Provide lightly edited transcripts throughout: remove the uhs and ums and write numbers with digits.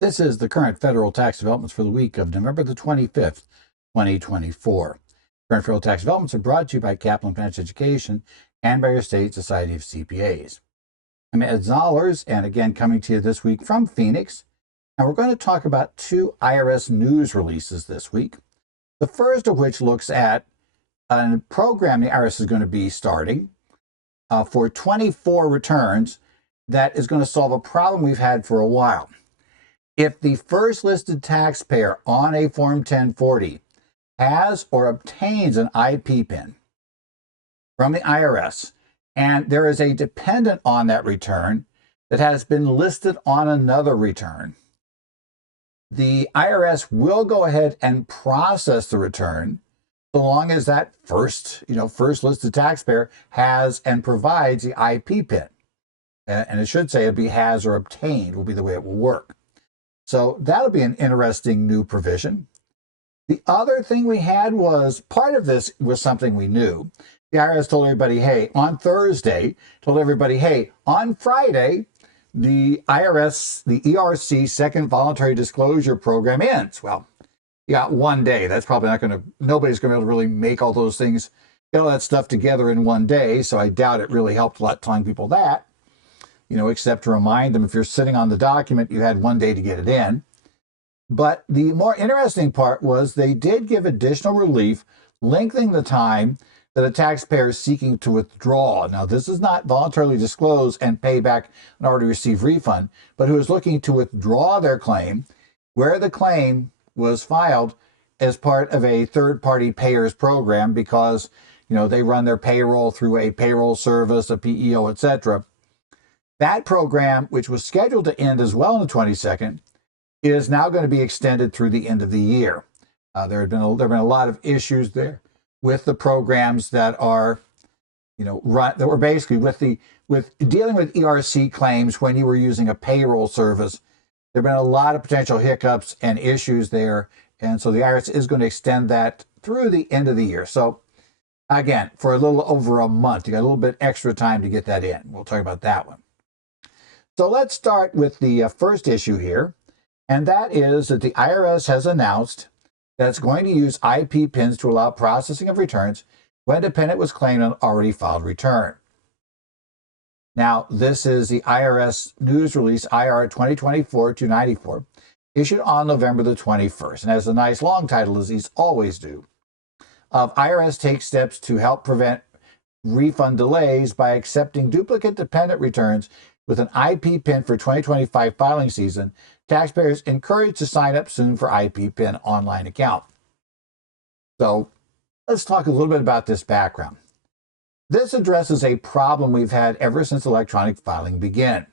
This is the current federal tax developments for the week of November the 25th, 2024. Current federal tax developments are brought to you by Kaplan Financial Education and by your state Society of CPAs. I'm Ed Zollers, and again coming to you this week from Phoenix. And we're going to talk about two IRS news releases this week. The first of which looks at a program the IRS is going to be starting for 24 returns that is going to solve a problem we've had for a while. If the first listed taxpayer on a Form 1040 has or obtains an IP PIN from the IRS, and there is a dependent on that return that has been listed on another return, the IRS will go ahead and process the return so long as that first listed taxpayer has and provides the IP PIN. And it should say it'll be has or obtained will be the way it will work. So that'll be an interesting new provision. The other thing we had was part of this was something we knew. The IRS told everybody, hey, on Thursday, told everybody, hey, on Friday, the IRS, the ERC second voluntary disclosure program ends. Well, you got one day. That's probably not nobody's going to be able to really make all those things, get all that stuff together in one day. So I doubt it really helped a lot telling people that. Except to remind them if you're sitting on the document, you had one day to get it in. But the more interesting part was they did give additional relief, lengthening the time that a taxpayer is seeking to withdraw. Now, this is not voluntarily disclose and pay back an already received refund, but who is looking to withdraw their claim where the claim was filed as part of a third-party payers program because, they run their payroll through a payroll service, a PEO, etc. That program, which was scheduled to end as well on the 22nd, is now going to be extended through the end of the year. There have been a lot of issues there with the programs that are, that were basically with dealing with ERC claims when you were using a payroll service. There have been a lot of potential hiccups and issues there, and so the IRS is going to extend that through the end of the year. So, again, for a little over a month, you got a little bit extra time to get that in. We'll talk about that one. So let's start with the first issue here, and that is that the IRS has announced that it's going to use IP PINs to allow processing of returns when dependent was claimed on an already filed return. Now, this is the IRS news release IR 2024-294, issued on November the 21st, and has a nice long title, as these always do, of IRS takes steps to help prevent refund delays by accepting duplicate dependent returns with an IP PIN for 2025 filing season. Taxpayers encouraged to sign up soon for IP PIN online account. So let's talk a little bit about this background. This addresses a problem we've had ever since electronic filing began.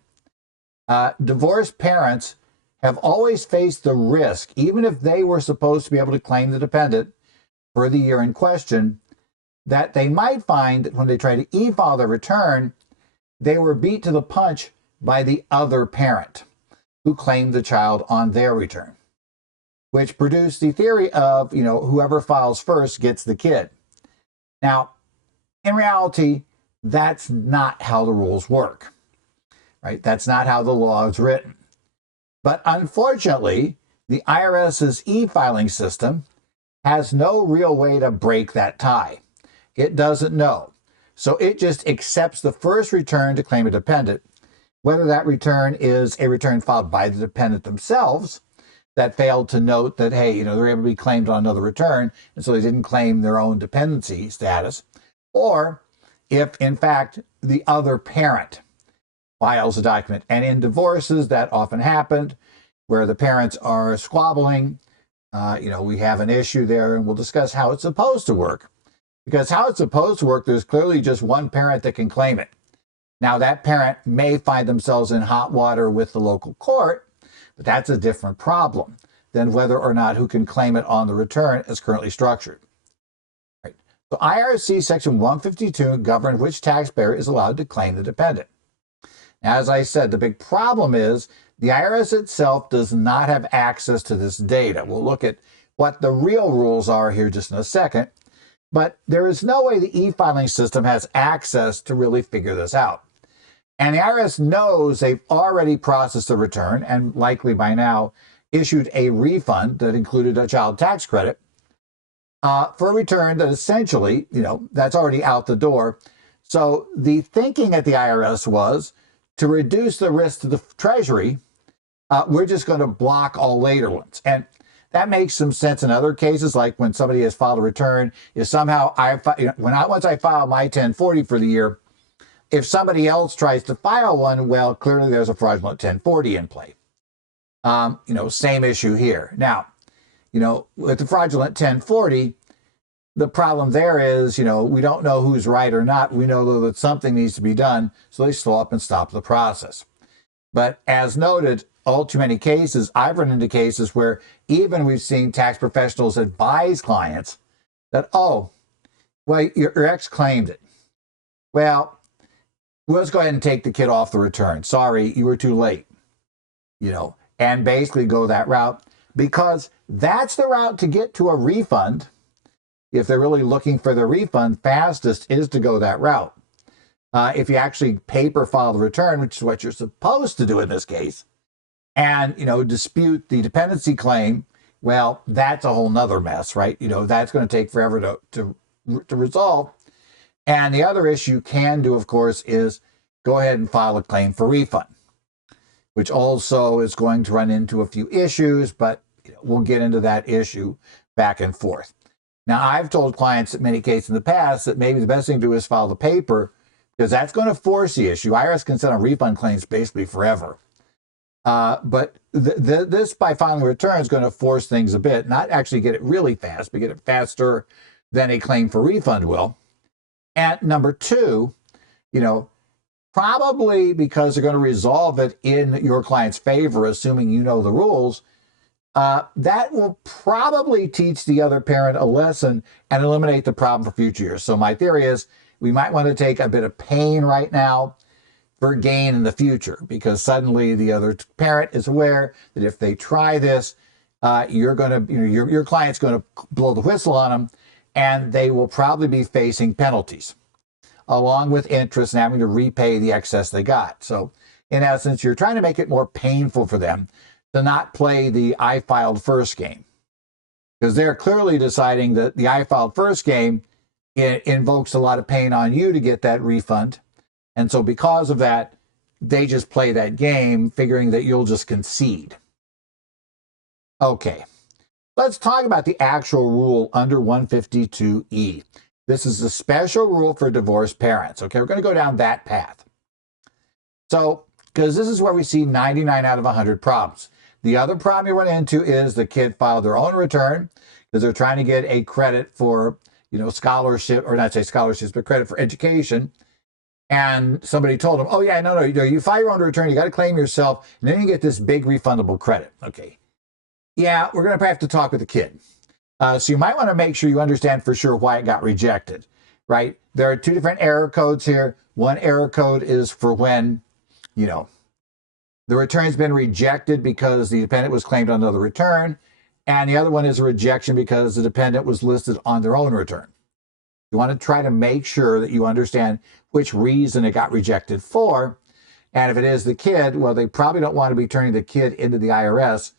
Divorced parents have always faced the risk, even if they were supposed to be able to claim the dependent for the year in question, that they might find that when they try to e-file their return, they were beat to the punch by the other parent who claimed the child on their return, which produced the theory of, whoever files first gets the kid. Now, in reality, that's not how the rules work, right? That's not how the law is written. But unfortunately, the IRS's e-filing system has no real way to break that tie. It doesn't know. So it just accepts the first return to claim a dependent, whether that return is a return filed by the dependent themselves that failed to note that, hey, they're able to be claimed on another return, and so they didn't claim their own dependency status, or if, in fact, the other parent files a document. And in divorces, that often happened, where the parents are squabbling. We have an issue there, and we'll discuss how it's supposed to work. Because how it's supposed to work, there's clearly just one parent that can claim it. Now, that parent may find themselves in hot water with the local court, but that's a different problem than whether or not who can claim it on the return as currently structured. Right. So IRC Section 152 governs which taxpayer is allowed to claim the dependent. Now, as I said, the big problem is the IRS itself does not have access to this data. We'll look at what the real rules are here just in a second. But there is no way the e-filing system has access to really figure this out. And the IRS knows they've already processed the return and likely by now issued a refund that included a child tax credit for a return that essentially, that's already out the door. So the thinking at the IRS was to reduce the risk to the Treasury, we're just going to block all later ones. And that makes some sense in other cases, like when somebody has filed a return, is somehow once I file my 1040 for the year, if somebody else tries to file one, well, clearly there's a fraudulent 1040 in play. Same issue here. Now, with the fraudulent 1040, the problem there is, we don't know who's right or not. We know though that something needs to be done, so they slow up and stop the process. But as noted, all too many cases, I've run into cases where even we've seen tax professionals advise clients that, oh, well, your ex claimed it. Well, let's go ahead and take the kid off the return. Sorry, you were too late. And basically go that route, because that's the route to get to a refund. If they're really looking for the refund, fastest is to go that route. If you actually paper file the return, which is what you're supposed to do in this case, and dispute the dependency claim, well, that's a whole nother mess, right? That's going to take forever to resolve. And the other issue you can do, of course, is go ahead and file a claim for refund, which also is going to run into a few issues, but we'll get into that issue back and forth. Now, I've told clients in many cases in the past that maybe the best thing to do is file the paper, because that's going to force the issue. IRS can sit on refund claims basically forever. But this, by filing a return, is going to force things a bit, not actually get it really fast, but get it faster than a claim for refund will. And number two, probably because they're going to resolve it in your client's favor, assuming you know the rules, that will probably teach the other parent a lesson and eliminate the problem for future years. So my theory is we might want to take a bit of pain right now for gain in the future, because suddenly the other parent is aware that if they try this, your client's going to blow the whistle on them, and they will probably be facing penalties, along with interest and having to repay the excess they got. So in essence, you're trying to make it more painful for them to not play the I filed first game, because they're clearly deciding that the I filed first game invokes a lot of pain on you to get that refund. And so because of that, they just play that game, figuring that you'll just concede. Okay, let's talk about the actual rule under 152E. This is a special rule for divorced parents. Okay, we're going to go down that path. So, because this is where we see 99 out of 100 problems. The other problem you run into is the kid filed their own return because they're trying to get a credit for, scholarship, or not say scholarships, but credit for education. And somebody told them, oh yeah, no, you file your own return, you got to claim yourself, and then you get this big refundable credit. Okay. Yeah, we're going to have to talk with the kid. So you might want to make sure you understand for sure why it got rejected, right? There are two different error codes here. One error code is for when, the return's been rejected because the dependent was claimed on another return. And the other one is a rejection because the dependent was listed on their own return. You want to try to make sure that you understand which reason it got rejected for. And if it is the kid, well, they probably don't want to be turning the kid into the IRS.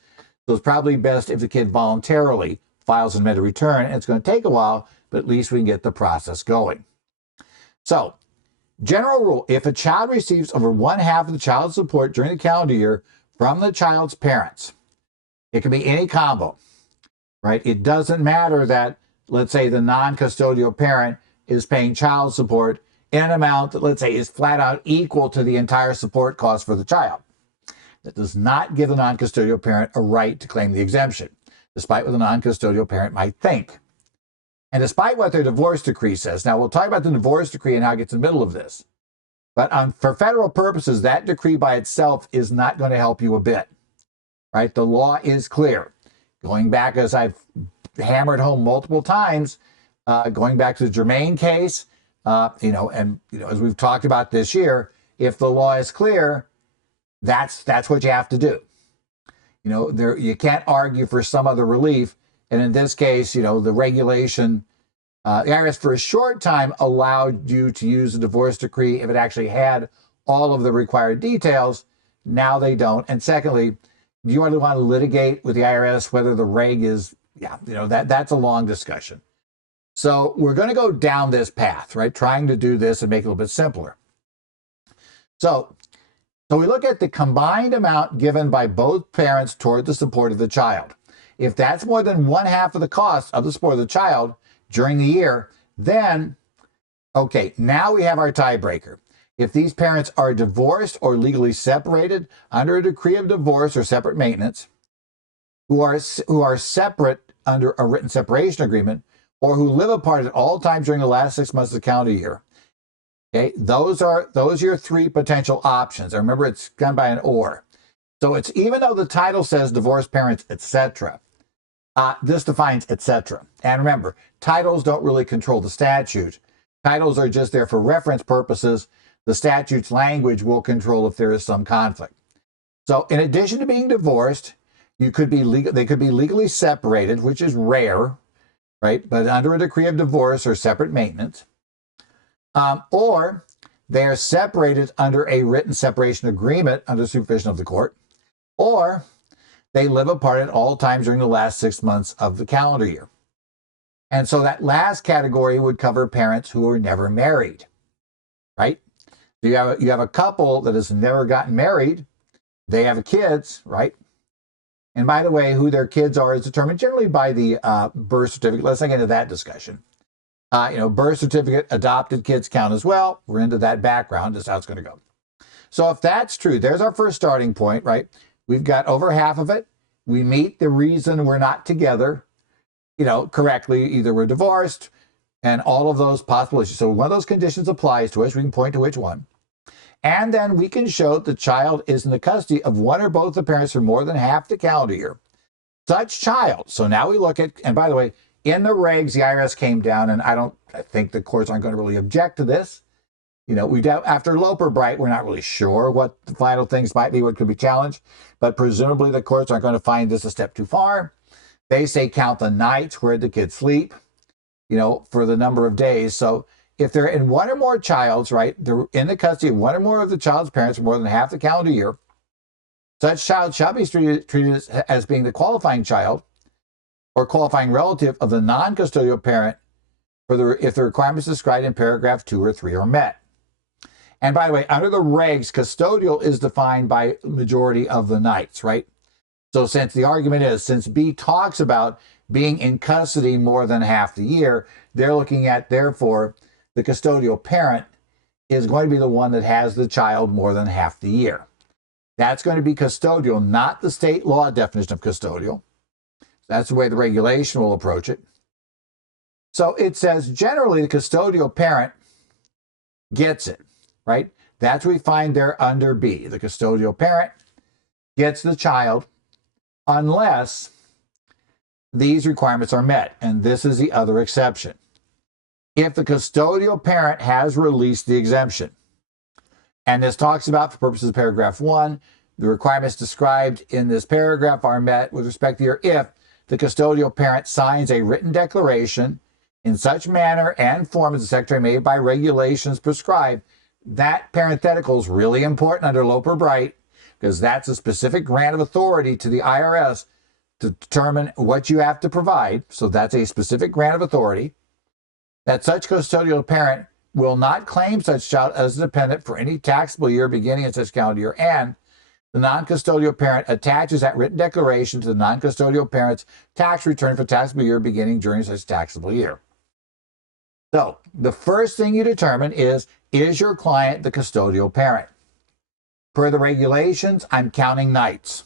So it's probably best if the kid voluntarily files an amended return. And it's going to take a while, but at least we can get the process going. So, general rule, if a child receives over one half of the child's support during the calendar year from the child's parents, it can be any combo, right? It doesn't matter that, let's say, the non-custodial parent is paying child support in an amount that, let's say, is flat out equal to the entire support cost for the child. That does not give the non-custodial parent a right to claim the exemption, despite what the non-custodial parent might think. And despite what their divorce decree says. Now, we'll talk about the divorce decree and how it gets in the middle of this. But for federal purposes, that decree by itself is not going to help you a bit, right? The law is clear. Going back, as I've hammered home multiple times, going back to the Germain case, as we've talked about this year, if the law is clear, that's what you have to do. You can't argue for some other relief. And in this case, the regulation, the IRS for a short time allowed you to use the divorce decree if it actually had all of the required details. Now they don't. And secondly, do you really want to litigate with the IRS whether the reg is, that's a long discussion. So we're going to go down this path, right? Trying to do this and make it a little bit simpler. So we look at the combined amount given by both parents toward the support of the child. If that's more than 1/2 of the cost of the support of the child during the year, then, okay, now we have our tiebreaker. If these parents are divorced or legally separated under a decree of divorce or separate maintenance, who are separate under a written separation agreement, or who live apart at all times during the last 6 months of the calendar year, okay, those are your 3 potential options. And remember, it's done by an or. So it's, even though the title says divorced parents, etc., this defines etc. And remember, titles don't really control the statute. Titles are just there for reference purposes. The statute's language will control if there is some conflict. So in addition to being divorced, they could be legally separated, which is rare, right? But under a decree of divorce or separate maintenance. Or they are separated under a written separation agreement under supervision of the court. Or they live apart at all times during the last 6 months of the calendar year. And so that last category would cover parents who are never married, right? You have a couple that has never gotten married. They have kids, right? And by the way, who their kids are is determined generally by the birth certificate. Let's not get into that discussion. Birth certificate, adopted kids count as well. We're into that background, just how it's going to go. So if that's true, there's our first starting point, right? We've got over half of it. We meet the reason we're not together, correctly. Either we're divorced and all of those possible issues. So one of those conditions applies to us. We can point to which one. And then we can show the child is in the custody of one or both the parents for more than half the calendar year. Such child. So now we look at, and by the way, in the regs, the IRS came down, and I think the courts aren't going to really object to this. After Loper Bright, we're not really sure what the final things might be, what could be challenged, but presumably the courts aren't going to find this a step too far. They say count the nights where the kids sleep, for the number of days. So if they're in one or more child's, right, they're in the custody of one or more of the child's parents for more than half the calendar year, such child shall be treated as being the qualifying child or qualifying relative of the non-custodial parent if the requirements described in paragraph 2 or 3 are met. And by the way, under the regs, custodial is defined by majority of the nights, right? So since the argument is, since B talks about being in custody more than half the year, they're looking at, therefore, the custodial parent is going to be the one that has the child more than half the year. That's going to be custodial, not the state law definition of custodial. That's the way the regulation will approach it. So it says generally the custodial parent gets it, right? That's what we find there under B. The custodial parent gets the child unless these requirements are met. And this is the other exception. If the custodial parent has released the exemption, and this talks about, for purposes of paragraph 1, the requirements described in this paragraph are met with respect to your if the custodial parent signs a written declaration in such manner and form as the secretary made by regulations prescribed. That parenthetical is really important under Loper Bright, because that's a specific grant of authority to the IRS to determine what you have to provide. So that's a specific grant of authority. That such custodial parent will not claim such child as a dependent for any taxable year beginning in such calendar year, and the non-custodial parent attaches that written declaration to the non-custodial parent's tax return for taxable year beginning during such taxable year. So the first thing you determine is your client the custodial parent? Per the regulations, I'm counting nights.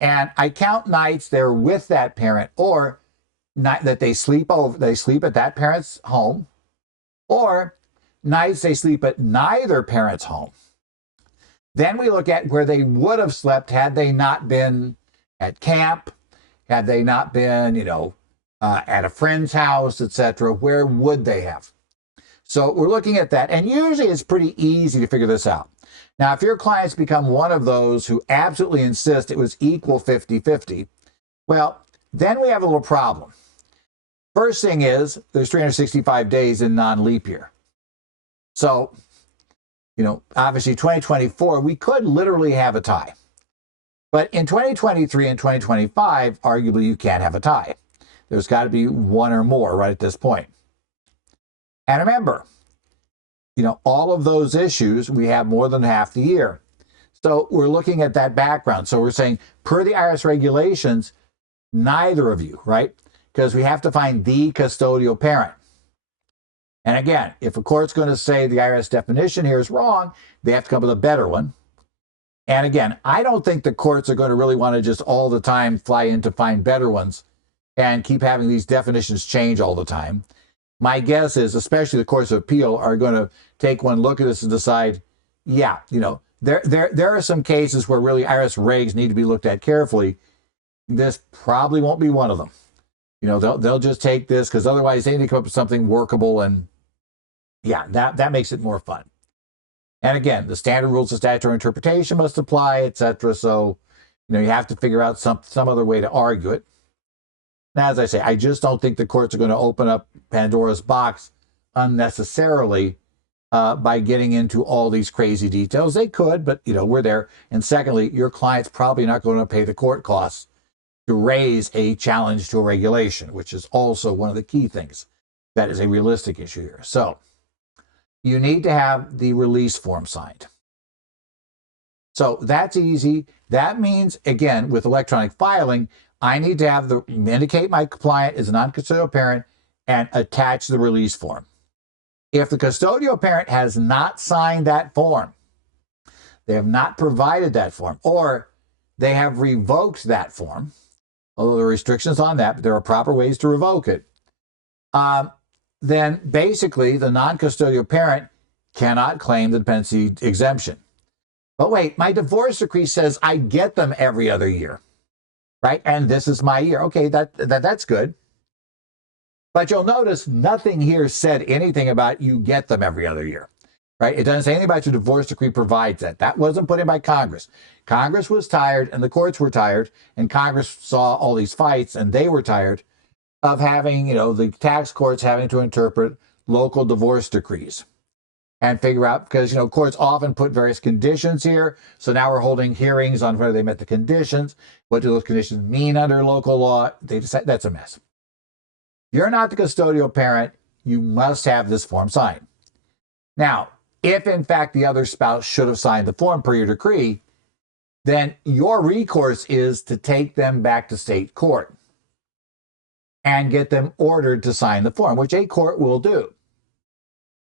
And I count nights they're with that parent, or that they sleep at that parent's home, or nights they sleep at neither parent's home. Then we look at where they would have slept had they not been at camp, had they not been, at a friend's house, etc. Where would they have? So we're looking at that, and usually it's pretty easy to figure this out. Now, if your clients become one of those who absolutely insist it was equal 50-50, well, then we have a little problem. First thing is, there's 365 days in non-leap year. So Obviously 2024, we could literally have a tie. But in 2023 and 2025, arguably you can't have a tie. There's got to be one or more right at this point. And remember, all of those issues, we have more than half the year. So we're looking at that background. So we're saying, per the IRS regulations, neither of you, right? Because we have to find the custodial parent. And again, if a court's going to say the IRS definition here is wrong, they have to come up with a better one. And again, I don't think the courts are going to really want to just all the time fly in to find better ones and keep having these definitions change all the time. My guess is, especially the courts of appeal, are going to take one look at this and decide, yeah, there are some cases where really IRS regs need to be looked at carefully. This probably won't be one of them. They'll just take this because otherwise they need to come up with something workable, and yeah, that makes it more fun. And again, the standard rules of statutory interpretation must apply, etc. So, you have to figure out some other way to argue it. Now, as I say, I just don't think the courts are going to open up Pandora's box unnecessarily by getting into all these crazy details. They could, but we're there. And secondly, your client's probably not going to pay the court costs to raise a challenge to a regulation, which is also one of the key things that is a realistic issue here. So you need to have the release form signed. So that's easy. That means, again, with electronic filing, I need to have indicate my client is a non-custodial parent and attach the release form. If the custodial parent has not signed that form, they have not provided that form, or they have revoked that form, although there are restrictions on that, but there are proper ways to revoke it, then basically the non-custodial parent cannot claim the dependency exemption. But wait, my divorce decree says I get them every other year, right? And this is my year. Okay, that's good. But you'll notice nothing here said anything about you get them every other year, right? It doesn't say anything about your divorce decree provides that. That wasn't put in by Congress. Congress was tired, and the courts were tired, and Congress saw all these fights, and they were tired of having, the tax courts having to interpret local divorce decrees and figure out, because, courts often put various conditions here. So now we're holding hearings on whether they met the conditions. What do those conditions mean under local law? They decide that's a mess. You're not the custodial parent. You must have this form signed. Now, if in fact the other spouse should have signed the form per your decree, then your recourse is to take them back to state court and get them ordered to sign the form, which a court will do.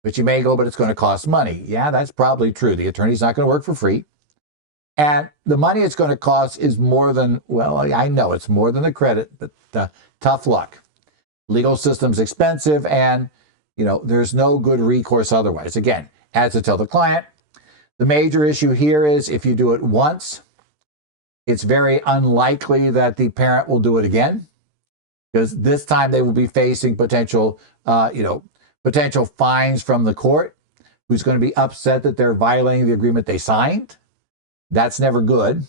But you may go, but it's going to cost money. Yeah, that's probably true. The attorney's not going to work for free. And the money it's going to cost is more than, well, I know it's more than the credit, but tough luck. Legal system's expensive, and, there's no good recourse otherwise. Again, as to tell the client, the major issue here is if you do it once, it's very unlikely that the parent will do it again, because this time they will be facing potential fines from the court, who's going to be upset that they're violating the agreement they signed. That's never good.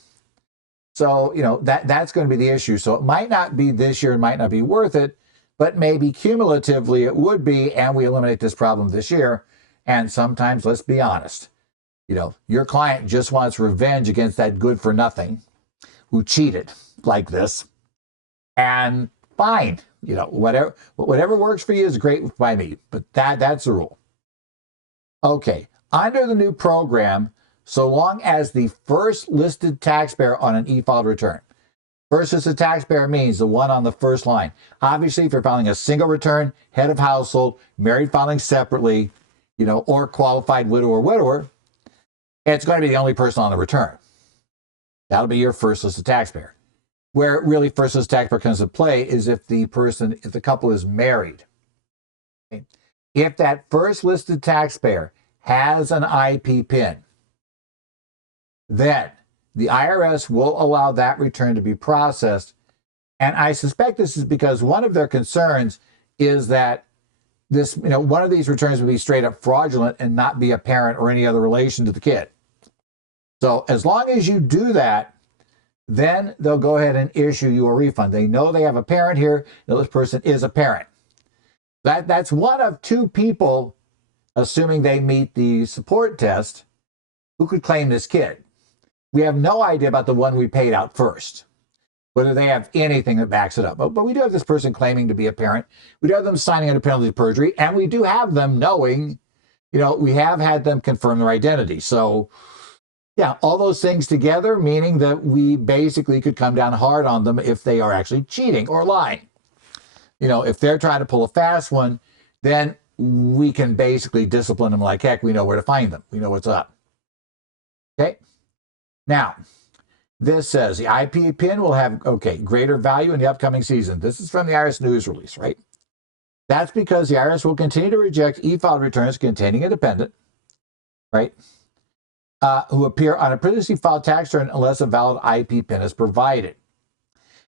So, that's going to be the issue. So it might not be this year, it might not be worth it, but maybe cumulatively it would be, and we eliminate this problem this year. And sometimes, let's be honest, your client just wants revenge against that good for nothing who cheated like this. And fine, whatever works for you is great by me, but that's the rule. Okay, under the new program, so long as the first listed taxpayer on an e-filed return, first listed taxpayer means the one on the first line. Obviously, if you're filing a single return, head of household, married filing separately, or qualified widow or widower, it's going to be the only person on the return. That'll be your first listed taxpayer. Where really first listed taxpayer comes into play is if the couple is married. Okay? If that first listed taxpayer has an IP PIN, then the IRS will allow that return to be processed. And I suspect this is because one of their concerns is that one of these returns would be straight up fraudulent and not be a parent or any other relation to the kid. So as long as you do that, then they'll go ahead and issue you a refund. They know they have a parent here. This person is a parent. That's one of two people assuming they meet the support test, who could claim this kid? We have no idea about the one we paid out first, whether they have anything that backs it up. But we do have this person claiming to be a parent. We do have them signing under penalty of perjury, and we do have them knowing, we have had them confirm their identity. So, yeah, all those things together, meaning that we basically could come down hard on them if they are actually cheating or lying. If they're trying to pull a fast one, then we can basically discipline them like heck. We know where to find them. We know what's up. Okay. Now, this says the IP pin will have, greater value in the upcoming season. This is from the IRS news release, right? That's because the IRS will continue to reject e-filed returns containing a dependent, right, who appear on a previously filed tax return unless a valid IP pin is provided.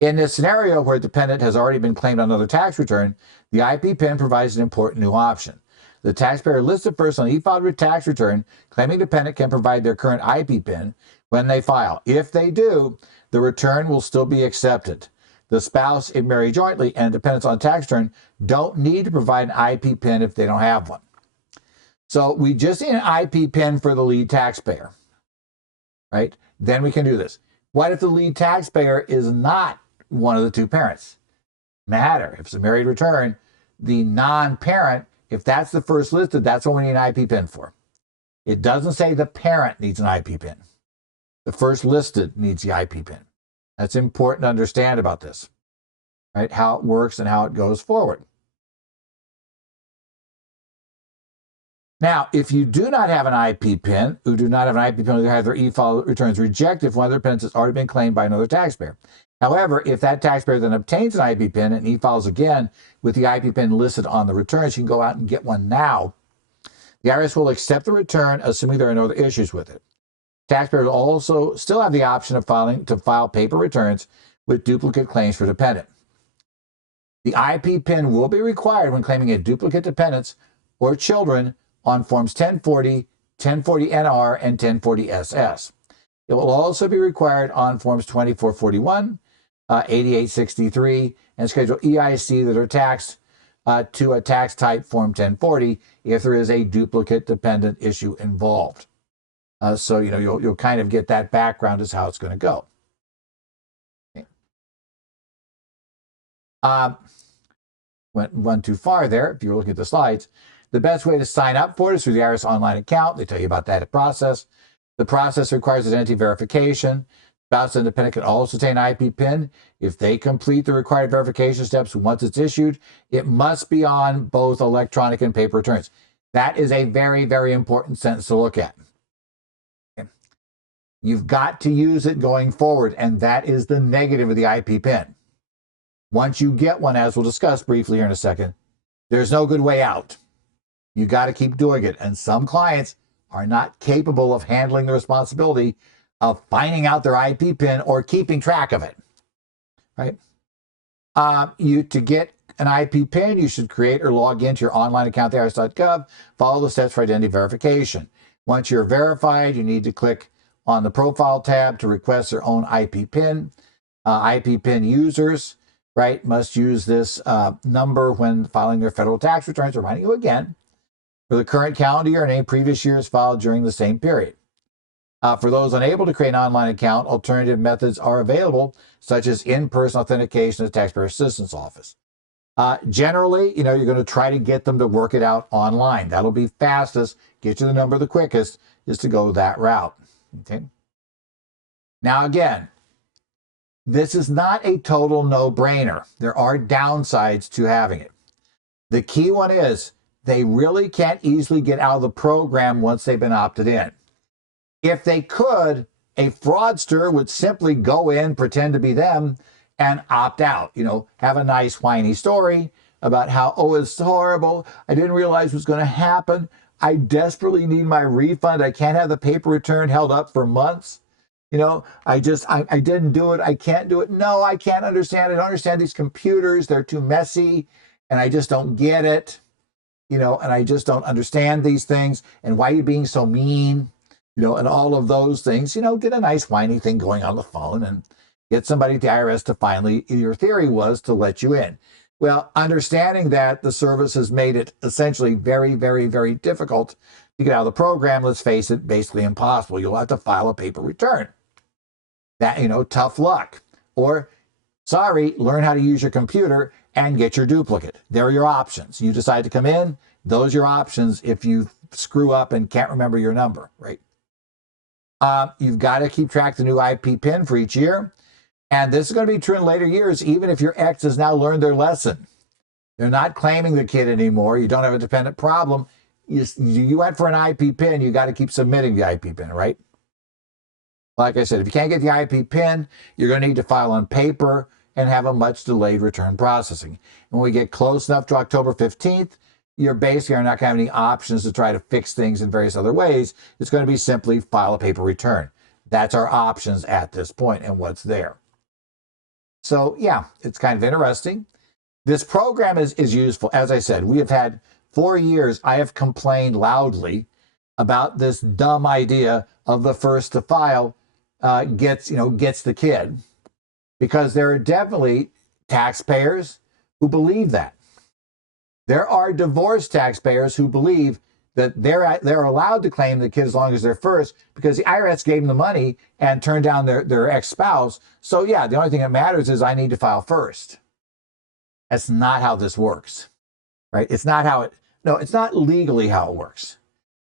In this scenario where a dependent has already been claimed on another tax return, the IP pin provides an important new option. The taxpayer listed first on the e-filed tax return claiming dependent can provide their current IP pin when they file. If they do, the return will still be accepted. The spouse, if married jointly, and dependents on tax return don't need to provide an IP pin if they don't have one. So we just need an IP pin for the lead taxpayer, right? Then we can do this. What if the lead taxpayer is not one of the two parents? Matter. If it's a married return, the non-parent, if that's the first listed, that's what we need an IP pin for. It doesn't say the parent needs an IP pin. The first listed needs the IP pin. That's important to understand about this, right? How it works and how it goes forward. Now, if you do not have an IP pin, who do not have an IP pin, who have their e-file returns rejected if one of their pins has already been claimed by another taxpayer. However, if that taxpayer then obtains an IP pin and e-files again with the IP pin listed on the returns, you can go out and get one now. The IRS will accept the return, assuming there are no other issues with it. Taxpayers will also still have the option of file paper returns with duplicate claims for dependent. The IP pin will be required when claiming a duplicate dependents or children on Forms 1040, 1040-NR, and 1040-SS. It will also be required on Forms 2441, 8863, and Schedule EIC that are taxed to a tax type Form 1040 if there is a duplicate dependent issue involved. So you'll kind of get that background as how it's going to go. Okay. Went one too far there. If you're looking at the slides, the best way to sign up for it is through the IRS online account. They tell you about that process. The process requires identity verification. Spouse and dependent can also obtain an IP PIN. If they complete the required verification steps once it's issued, it must be on both electronic and paper returns. That is a very, very important sentence to look at. Okay. You've got to use it going forward, and that is the negative of the IP PIN. Once you get one, as we'll discuss briefly here in a second, there's no good way out. You got to keep doing it, and some clients are not capable of handling the responsibility of finding out their IP PIN or keeping track of it, right? To get an IP PIN, you should create or log into your online account at irs.gov, follow the steps for identity verification. Once you're verified, you need to click on the Profile tab to request their own IP PIN. IP PIN users, right, must use this number when filing their federal tax returns, reminding you again, for the current calendar year and any previous years filed during the same period. For those unable to create an online account, alternative methods are available, such as in-person authentication at the Taxpayer Assistance Office. Generally, you're going to try to get them to work it out online. That'll be fastest, get you the number the quickest, is to go that route. Okay. Now, again, this is not a total no-brainer. There are downsides to having it. The key one is they really can't easily get out of the program once they've been opted in. If they could, a fraudster would simply go in, pretend to be them, and opt out. Have a nice whiny story about how, it's horrible. I didn't realize it was going to happen. I desperately need my refund. I can't have the paper return held up for months. I didn't do it. I can't do it. No, I can't understand. I don't understand these computers. They're too messy, and I just don't get it. And I just don't understand these things. And why are you being so mean? And all of those things, get a nice whiny thing going on the phone and get somebody at the IRS to finally, your theory was to let you in. Well, understanding that the service has made it essentially very, very, very difficult to get out of the program, let's face it, basically impossible. You'll have to file a paper return. That, tough luck. Or, sorry, learn how to use your computer and get your duplicate. There are your options. You decide to come in, those are your options if you screw up and can't remember your number, right? You've got to keep track of the new IP PIN for each year. And this is going to be true in later years, even if your ex has now learned their lesson. They're not claiming the kid anymore. You don't have a dependent problem. You went for an IP PIN, you got to keep submitting the IP PIN, right? Like I said, if you can't get the IP PIN, you're going to need to file on paper and have a much delayed return processing. And when we get close enough to October 15th, you're basically not going to have any options to try to fix things in various other ways. It's going to be simply file a paper return. That's our options at this point and what's there. So yeah, it's kind of interesting. This program is useful. As I said, we have had 4 years, I have complained loudly about this dumb idea of the first to file gets the kid, because there are definitely taxpayers who believe that. There are divorced taxpayers who believe that they're allowed to claim the kid as long as they're first, because the IRS gave them the money and turned down their ex-spouse. So yeah, the only thing that matters is I need to file first. That's not how this works, right? It's not legally how it works.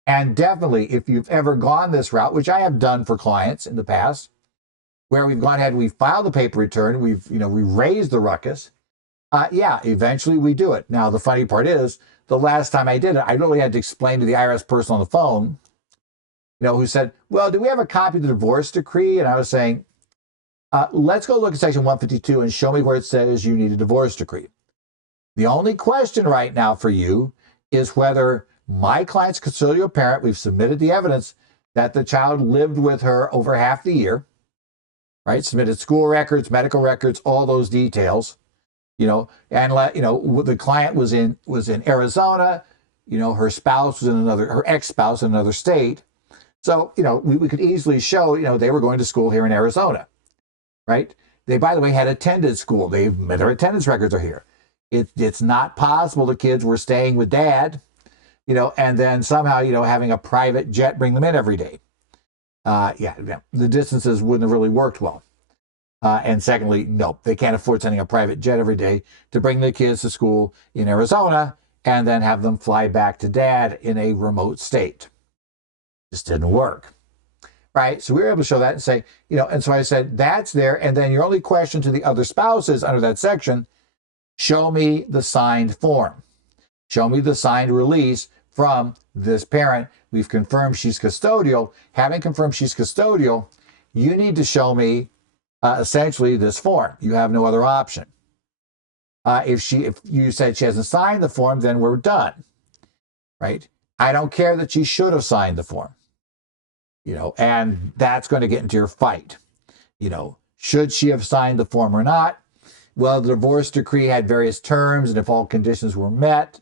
And definitely, if you've ever gone this route, which I have done for clients in the past, where we've gone ahead and we've filed the paper return, we raised the ruckus. Yeah, eventually we do it. Now, the funny part is, the last time I did it, I really had to explain to the IRS person on the phone, who said, well, do we have a copy of the divorce decree? And I was saying, let's go look at section 152 and show me where it says you need a divorce decree. The only question right now for you is whether my client's custodial parent, we've submitted the evidence that the child lived with her over half the year, right? Submitted school records, medical records, all those details, and the client was in Arizona, her spouse was in her ex-spouse in another state. So, we could easily show, they were going to school here in Arizona, right? They, by the way, had attended school. Their attendance records are here. It's not possible the kids were staying with dad, and then somehow, having a private jet bring them in every day. The distances wouldn't have really worked well. And secondly, no, they can't afford sending a private jet every day to bring the kids to school in Arizona and then have them fly back to dad in a remote state. Just didn't work. Right? So we were able to show that and say, and so I said, that's there. And then your only question to the other spouses under that section, show me the signed form. Show me the signed release from this parent. We've confirmed she's custodial. Having confirmed she's custodial, you need to show me essentially this form. You have no other option. If you said she hasn't signed the form, then we're done, right? I don't care that she should have signed the form, and that's going to get into your fight. Should she have signed the form or not? Well, the divorce decree had various terms, and if all conditions were met,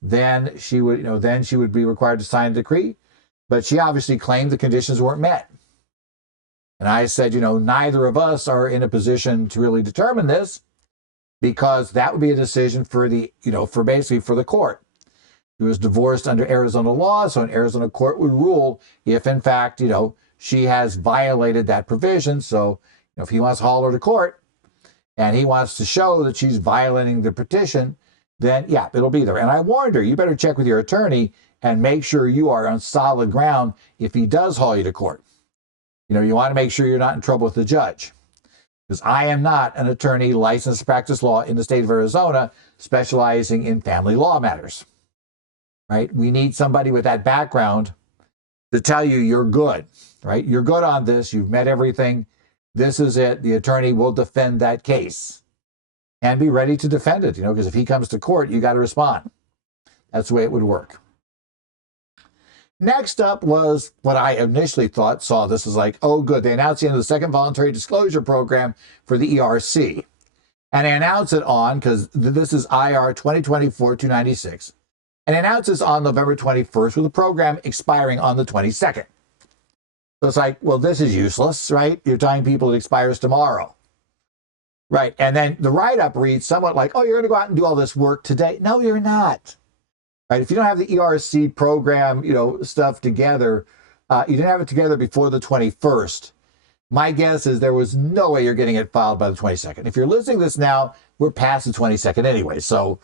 then she would be required to sign the decree. But she obviously claimed the conditions weren't met. And I said, neither of us are in a position to really determine this, because that would be a decision for the court. She was divorced under Arizona law, so an Arizona court would rule if, in fact, she has violated that provision. So, if he wants to haul her to court and he wants to show that she's violating the petition, then yeah, it'll be there. And I warned her, you better check with your attorney and make sure you are on solid ground if he does haul you to court. You want to make sure you're not in trouble with the judge, because I am not an attorney licensed to practice law in the state of Arizona specializing in family law matters, right? We need somebody with that background to tell you you're good, right? You're good on this. You've met everything. This is it. The attorney will defend that case and be ready to defend it, because if he comes to court, you got to respond. That's the way it would work. Next up was what I initially saw this as like, oh, good. They announced the end of the second voluntary disclosure program for the ERC. And they announced it on, because this is IR 2024-296. And they announced this on November 21st with the program expiring on the 22nd. So it's like, well, this is useless, right? You're telling people it expires tomorrow. Right. And then the write-up reads somewhat like, oh, you're going to go out and do all this work today. No, you're not. Right. If you don't have the ERC program, stuff together, you didn't have it together before the 21st. My guess is there was no way you're getting it filed by the 22nd. If you're listening to this now, we're past the 22nd anyway. So,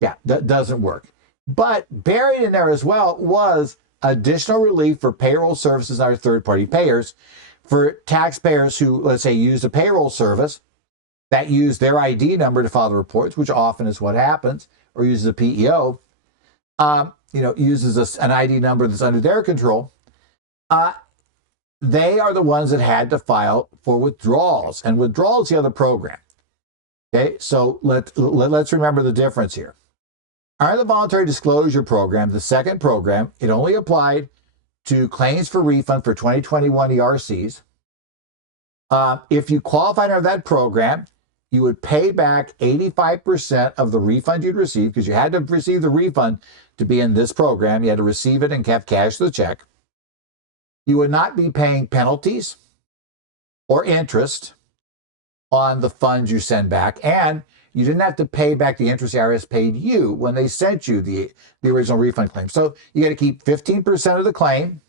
yeah, that doesn't work. But buried in there as well was additional relief for payroll services and our third-party payers for taxpayers who, let's say, use a payroll service that use their ID number to file the reports, which often is what happens, or uses a PEO, uses an ID number that's under their control. They are the ones that had to file for withdrawals, and withdrawal is the other program. Okay, so let's remember the difference here. Under the voluntary disclosure program, the second program, it only applied to claims for refund for 2021 ERCs. If you qualified under that program, you would pay back 85% of the refund you'd receive, because you had to receive the refund to be in this program. You had to receive it and have cash the check. You would not be paying penalties or interest on the funds you send back, and you didn't have to pay back the interest the IRS paid you when they sent you the original refund claim. So you got to keep 15% of the claim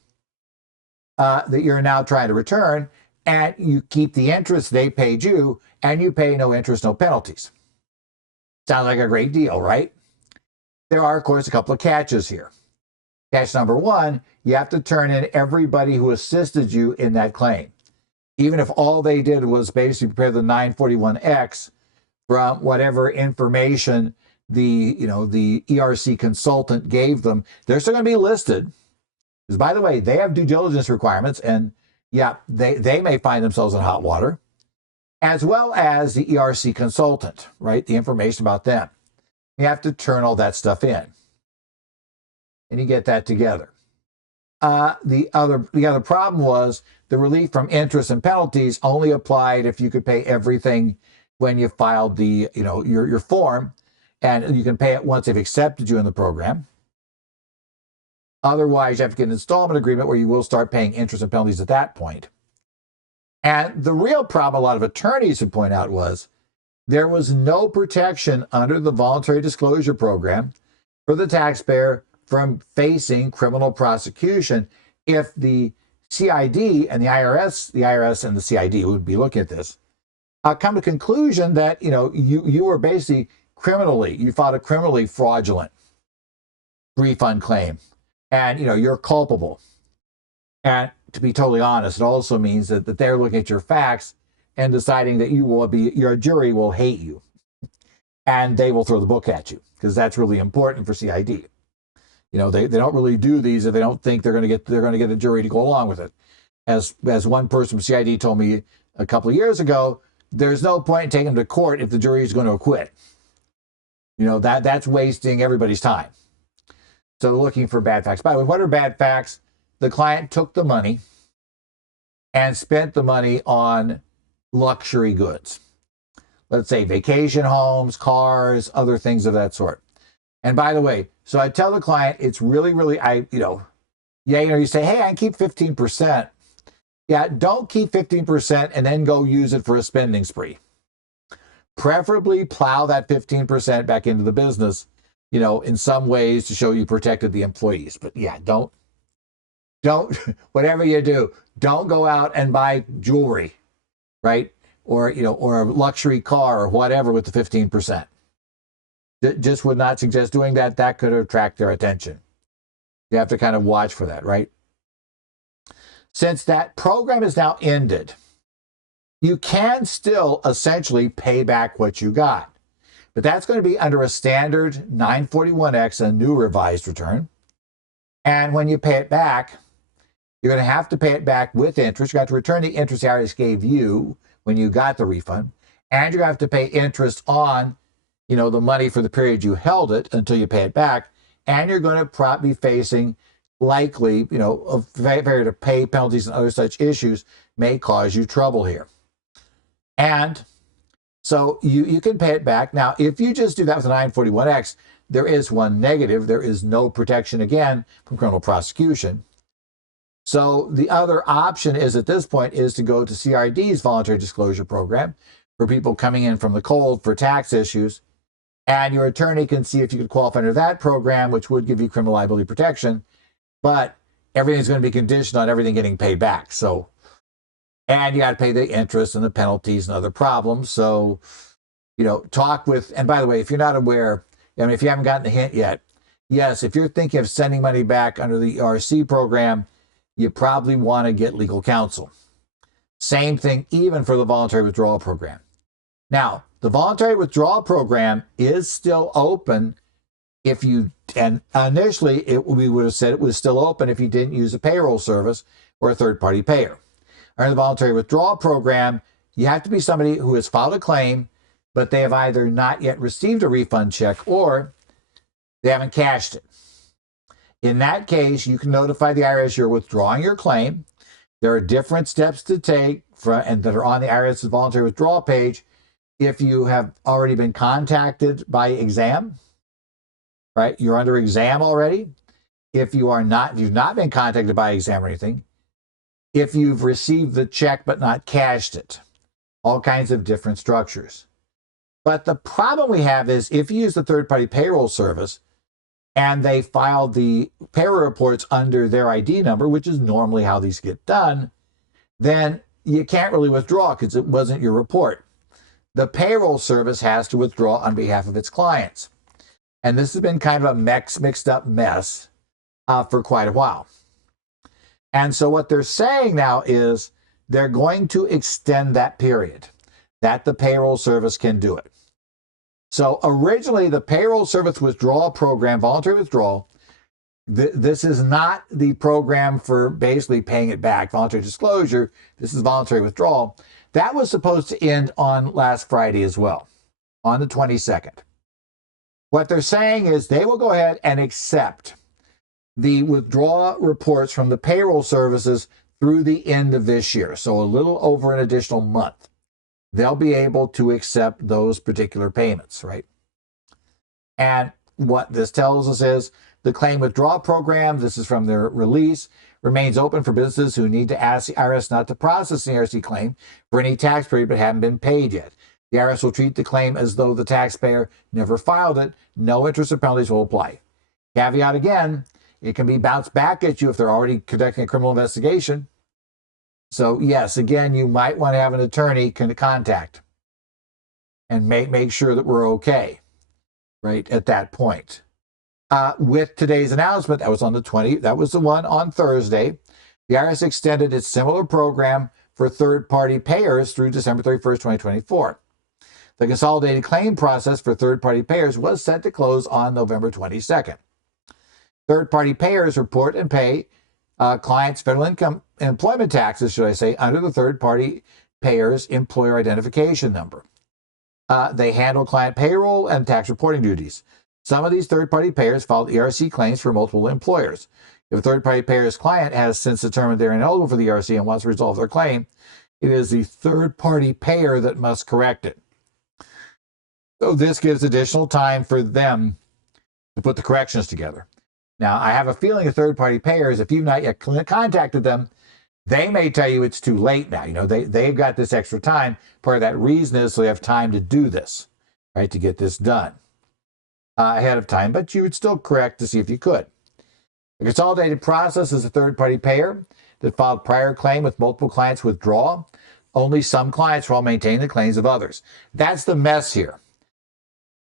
that you're now trying to return, and you keep the interest they paid you, and you pay no interest, no penalties. Sounds like a great deal, right? There are, of course, a couple of catches here. Catch number one, you have to turn in everybody who assisted you in that claim. Even if all they did was basically prepare the 941X from whatever information the ERC consultant gave them, they're still going to be listed. Because, by the way, they have due diligence requirements, and yeah, they may find themselves in hot water, as well as the ERC consultant, right? The information about them. You have to turn all that stuff in, and you get that together. The other problem was the relief from interest and penalties only applied if you could pay everything when you filed your form, and you can pay it once they've accepted you in the program. Otherwise, you have to get an installment agreement where you will start paying interest and penalties at that point. And the real problem a lot of attorneys would point out was there was no protection under the voluntary disclosure program for the taxpayer from facing criminal prosecution if the CID and the IRS and the CID would be looking at this, come to conclusion that you were basically you filed a criminally fraudulent refund claim, and you're culpable. And to be totally honest, it also means that they're looking at your facts and deciding that your jury will hate you, and they will throw the book at you, because that's really important for CID. They don't really do these if they don't think they're going to get a jury to go along with it. As one person from CID told me a couple of years ago, there's no point in taking them to court if the jury is going to acquit. That's wasting everybody's time. So looking for bad facts. By the way, what are bad facts? The client took the money and spent the money on luxury goods. Let's say vacation homes, cars, other things of that sort. And by the way, so I tell the client, it's really, you say, hey, I can keep 15%. Yeah, don't keep 15% and then go use it for a spending spree. Preferably plow that 15% back into the business, in some ways to show you protected the employees. But yeah, don't, whatever you do, don't go out and buy jewelry, right? Or a luxury car or whatever with the 15%. Just would not suggest doing that. That could attract their attention. You have to kind of watch for that, right? Since that program is now ended, you can still essentially pay back what you got. But that's going to be under a standard 941X, a new revised return. And when you pay it back, you're going to have to pay it back with interest. You have to return the interest the IRS gave you when you got the refund. And you're going to have to pay interest on, the money for the period you held it until you pay it back. And you're going to probably be facing likely, a failure to pay penalties and other such issues may cause you trouble here. And so you can pay it back. Now, if you just do that with a 941X, there is one negative. There is no protection, again, from criminal prosecution. So the other option is, at this point, is to go to CRD's voluntary disclosure program, for people coming in from the cold for tax issues. And your attorney can see if you could qualify under that program, which would give you criminal liability protection. But everything's going to be conditioned on everything getting paid back. So, and you got to pay the interest and the penalties and other problems. So, talk with, and by the way, if you're not aware, if you haven't gotten the hint yet, yes, if you're thinking of sending money back under the ERC program, you probably want to get legal counsel. Same thing even for the voluntary withdrawal program. Now, the voluntary withdrawal program is still open and initially we would have said it was still open if you didn't use a payroll service or a third-party payer. Under the voluntary withdrawal program, you have to be somebody who has filed a claim, but they have either not yet received a refund check or they haven't cashed it. In that case, you can notify the IRS you're withdrawing your claim. There are different steps to take and that are on the IRS's voluntary withdrawal page. If you have already been contacted by exam, right? You're under exam already. If you've not been contacted by exam or anything, if you've received the check but not cashed it, all kinds of different structures. But the problem we have is if you use the third-party payroll service and they filed the payroll reports under their ID number, which is normally how these get done, then you can't really withdraw because it wasn't your report. The payroll service has to withdraw on behalf of its clients. And this has been kind of a mixed up mess for quite a while. And so what they're saying now is they're going to extend that period that the payroll service can do it. So originally the payroll service withdrawal program, voluntary withdrawal, this is not the program for basically paying it back, voluntary disclosure. This is voluntary withdrawal. That was supposed to end on last Friday as well, on the 22nd. What they're saying is they will go ahead and accept the withdrawal reports from the payroll services through the end of this year. So a little over an additional month. They'll be able to accept those particular payments, right? And what this tells us is the claim withdrawal program, this is from their release, remains open for businesses who need to ask the IRS not to process the ERC claim for any tax period but haven't been paid yet. The IRS will treat the claim as though the taxpayer never filed it. No interest or penalties will apply. Caveat again, it can be bounced back at you if they're already conducting a criminal investigation. So yes, again, you might want to have an attorney contact and make sure that we're okay, right, at that point. With today's announcement, that was on the 20th, that was the one on Thursday, the IRS extended its similar program for third-party payers through December 31st, 2024. The consolidated claim process for third-party payers was set to close on November 22nd. Third-party payers report and pay clients' federal income employment taxes, should I say, under the third-party payers' employer identification number. They handle client payroll and tax reporting duties. Some of these third-party payers filed ERC claims for multiple employers. If a third-party payer's client has since determined they're ineligible for the ERC and wants to resolve their claim, it is the third-party payer that must correct it. So this gives additional time for them to put the corrections together. Now, I have a feeling the third-party payers, if you've not yet contacted them, they may tell you it's too late now. They've got this extra time. Part of that reason is so they have time to do this, right, to get this done ahead of time. But you would still correct to see if you could. The consolidated process is a third-party payer that filed prior claim with multiple clients withdraw. Only some clients will maintain the claims of others. That's the mess here.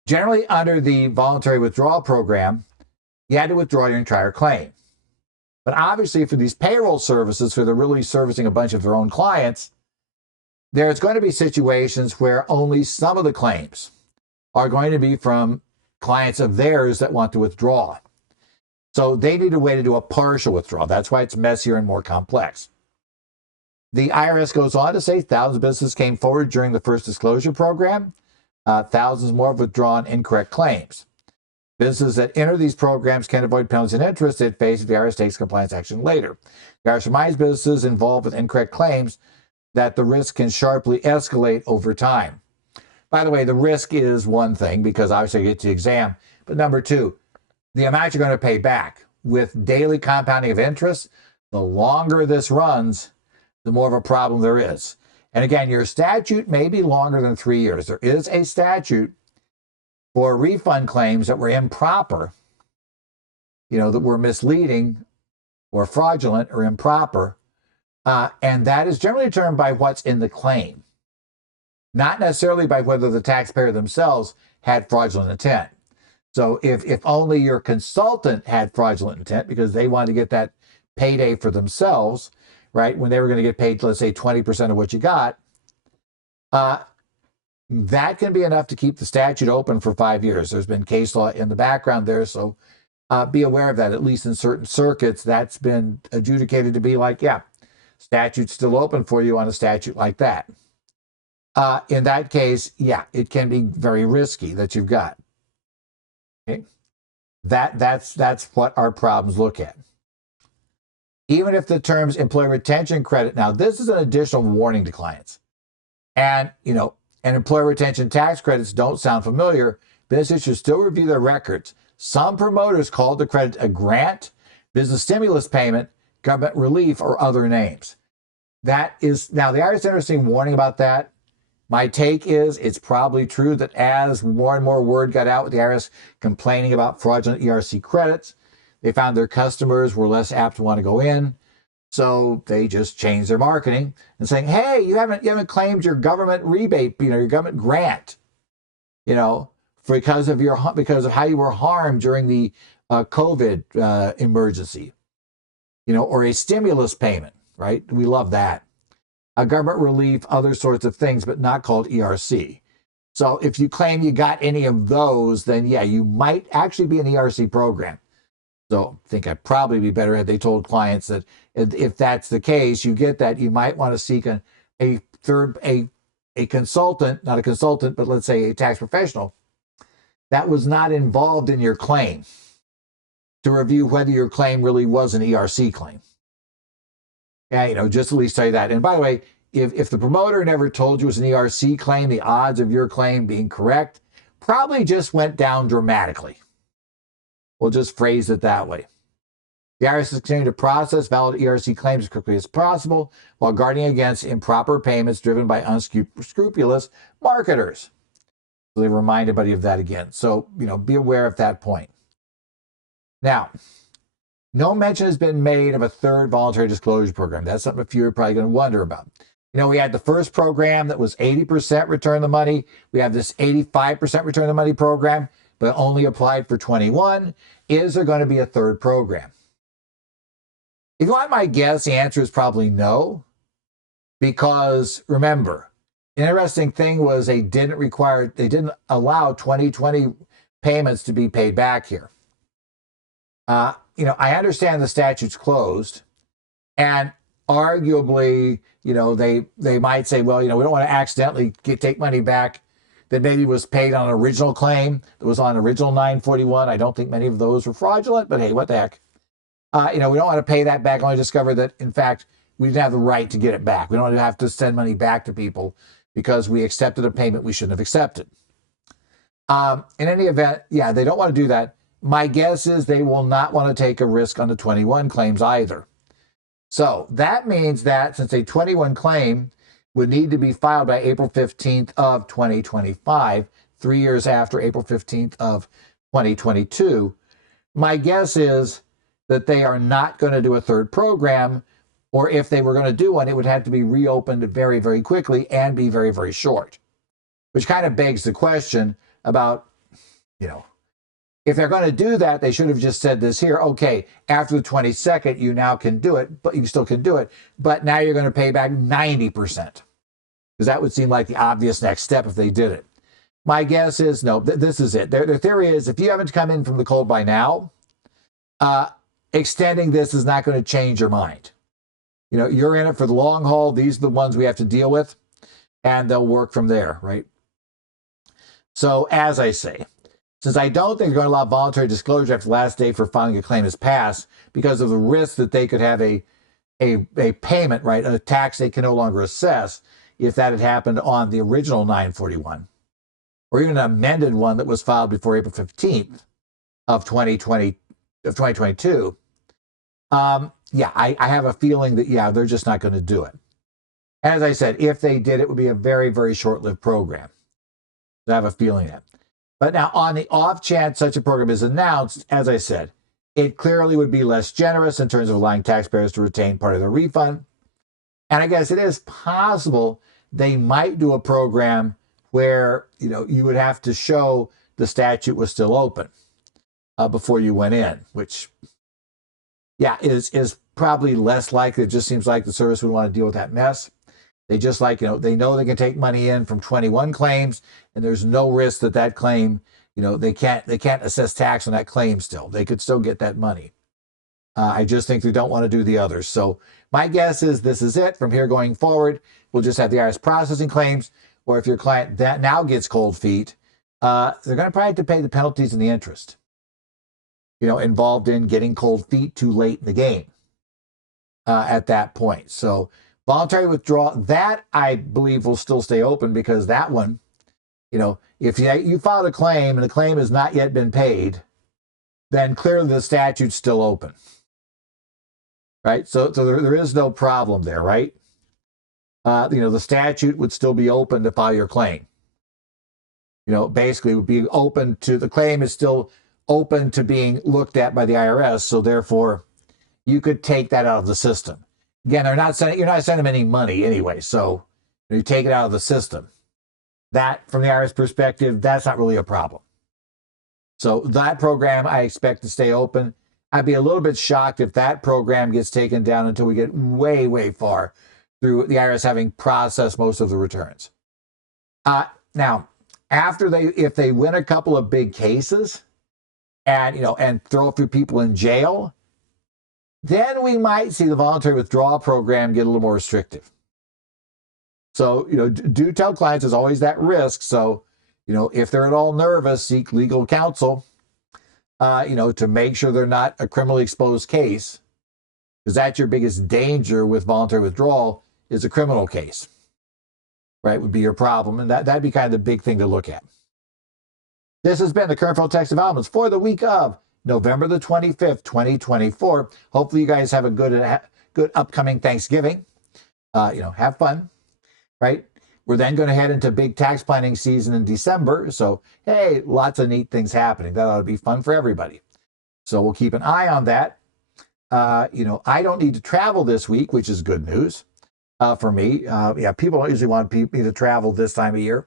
Generally, under the voluntary withdrawal program, you had to withdraw your entire claim. But obviously, for these payroll services, where they're really servicing a bunch of their own clients, there's going to be situations where only some of the claims are going to be from clients of theirs that want to withdraw. So they need a way to do a partial withdrawal. That's why it's messier and more complex. The IRS goes on to say thousands of businesses came forward during the first disclosure program. Thousands more have withdrawn incorrect claims. Businesses that enter these programs can avoid penalties and interest if faced if the IRS takes compliance action later. The IRS reminds businesses involved with incorrect claims that the risk can sharply escalate over time. By the way, the risk is one thing because obviously you get to the exam. But number two, the amount you're going to pay back with daily compounding of interest, the longer this runs, the more of a problem there is. And again, your statute may be longer than 3 years. There is a statute for refund claims that were improper, that were misleading or fraudulent or improper. And that is generally determined by what's in the claim, not necessarily by whether the taxpayer themselves had fraudulent intent. So if only your consultant had fraudulent intent because they wanted to get that payday for themselves, right, when they were going to get paid, let's say, 20% of what you got, that can be enough to keep the statute open for 5 years. There's been case law in the background there, so be aware of that. At least in certain circuits, that's been adjudicated to be like, yeah, statute's still open for you on a statute like that. In that case, yeah, it can be very risky that you've got. Okay, that's what our problems look at. Even if the terms employee retention credit, now this is an additional warning to clients. And, and employee retention tax credits don't sound familiar. Businesses should still review their records. Some promoters call the credit a grant, business stimulus payment, government relief, or other names. That is, now the IRS is interesting warning about that. My take is it's probably true that as more and more word got out with the IRS complaining about fraudulent ERC credits, they found their customers were less apt to want to go in. So they just changed their marketing and saying, hey, you haven't claimed your government rebate, your government grant, because of how you were harmed during the COVID emergency, or a stimulus payment, right? We love that. A government relief, other sorts of things, but not called ERC. So if you claim you got any of those, then yeah, you might actually be an ERC program. So I think I'd probably be better had they told clients that if that's the case, you get that, you might want to seek a consultant, not a consultant, but let's say a tax professional that was not involved in your claim to review whether your claim really was an ERC claim. Yeah, just at least tell you that. And by the way, if the promoter never told you it was an ERC claim, the odds of your claim being correct probably just went down dramatically. We'll just phrase it that way. The IRS is continuing to process valid ERC claims as quickly as possible while guarding against improper payments driven by unscrupulous marketers. So they remind everybody of that again. So, be aware of that point. Now, no mention has been made of a third voluntary disclosure program. That's something a few are probably going to wonder about. We had the first program that was 80% return the money. We have this 85% return the money program, but only applied for 21. Is there going to be a third program? If you want my guess, the answer is probably no. Because remember, the interesting thing was they didn't allow 2020 payments to be paid back here. I understand the statute's closed, and arguably, they might say, well, we don't want to accidentally take money back that maybe was paid on an original claim that was on original 941. I don't think many of those were fraudulent, but hey, what the heck? We don't want to pay that back, only discover that, in fact, we didn't have the right to get it back. We don't have to send money back to people because we accepted a payment we shouldn't have accepted. In any event, yeah, they don't want to do that. My guess is they will not want to take a risk on the 21 claims either. So that means that since a 21 claim would need to be filed by April 15th of 2025, 3 years after April 15th of 2022, my guess is that they are not going to do a third program, or if they were going to do one, it would have to be reopened very, very quickly and be very, very short, which kind of begs the question about, if they're going to do that, they should have just said this here. Okay, after the 22nd, you now can do it, but you still can do it. But now you're going to pay back 90%. Because that would seem like the obvious next step if they did it. My guess is, no, this is it. Their theory is if you haven't come in from the cold by now, extending this is not going to change your mind. You're in it for the long haul. These are the ones we have to deal with. And they'll work from there, right? So as I say, since I don't think they're going to allow voluntary disclosure after the last day for filing a claim has passed because of the risk that they could have a payment, right, a tax they can no longer assess if that had happened on the original 941, or even an amended one that was filed before April 15th of 2022. I have a feeling that, yeah, they're just not going to do it. As I said, if they did, it would be a very, very short-lived program. I have a feeling that. But now, on the off chance such a program is announced, as I said, it clearly would be less generous in terms of allowing taxpayers to retain part of the refund. And I guess it is possible they might do a program where, you would have to show the statute was still open before you went in, which, is probably less likely. It just seems like the service would want to deal with that mess. They just they know they can take money in from 21 claims, and there's no risk that claim, they can't assess tax on that claim still. They could still get that money. I just think they don't want to do the others. So my guess is this is it. From here going forward, we'll just have the IRS processing claims, or if your client that now gets cold feet, they're going to probably have to pay the penalties and the interest, involved in getting cold feet too late in the game at that point. So voluntary withdrawal, that I believe will still stay open, because that one, if you filed a claim and the claim has not yet been paid, then clearly the statute's still open. Right? So there is no problem there, right? The statute would still be open to file your claim. Basically it would be open to, the claim is still open to being looked at by the IRS. So therefore you could take that out of the system. Again, you're not sending them any money anyway. So you take it out of the system. That, from the IRS perspective, that's not really a problem. So that program I expect to stay open. I'd be a little bit shocked if that program gets taken down until we get way, way far through the IRS having processed most of the returns. Now, if they win a couple of big cases and throw a few people in jail, then we might see the voluntary withdrawal program get a little more restrictive. So, do tell clients there's always that risk. So, if they're at all nervous, seek legal counsel, to make sure they're not a criminally exposed case, because that's your biggest danger with voluntary withdrawal, is a criminal case, right, would be your problem. And that'd be kind of the big thing to look at. This has been the current federal tax developments for the week of November the 25th, 2024. Hopefully you guys have a good upcoming Thanksgiving. Have fun, right? We're then going to head into big tax planning season in December. So, hey, lots of neat things happening. That ought to be fun for everybody. So we'll keep an eye on that. I don't need to travel this week, which is good news for me. People don't usually want me to travel this time of year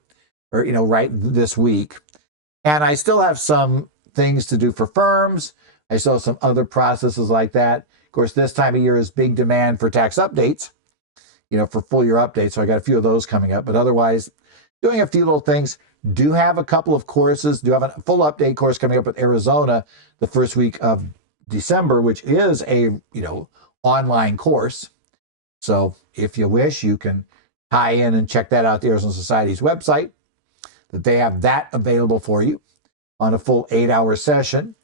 or, right this week. And I still have some things to do for firms. I still have some other processes like that. Of course, this time of year is big demand for tax updates, for full year updates. So I got a few of those coming up, but otherwise doing a few little things. Do have a couple of courses, do have a full update course coming up with Arizona the first week of December, which is a, online course. So if you wish, you can tie in and check that out at the Arizona Society's website, that they have that available for you on a full 8-hour session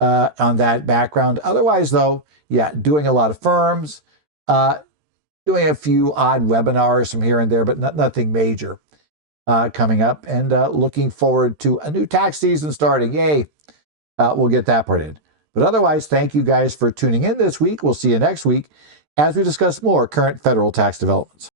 on that background. Otherwise, though, doing a lot of firms, doing a few odd webinars from here and there, but nothing major coming up. And looking forward to a new tax season starting. Yay! We'll get that part in. But otherwise, thank you guys for tuning in this week. We'll see you next week as we discuss more current federal tax developments.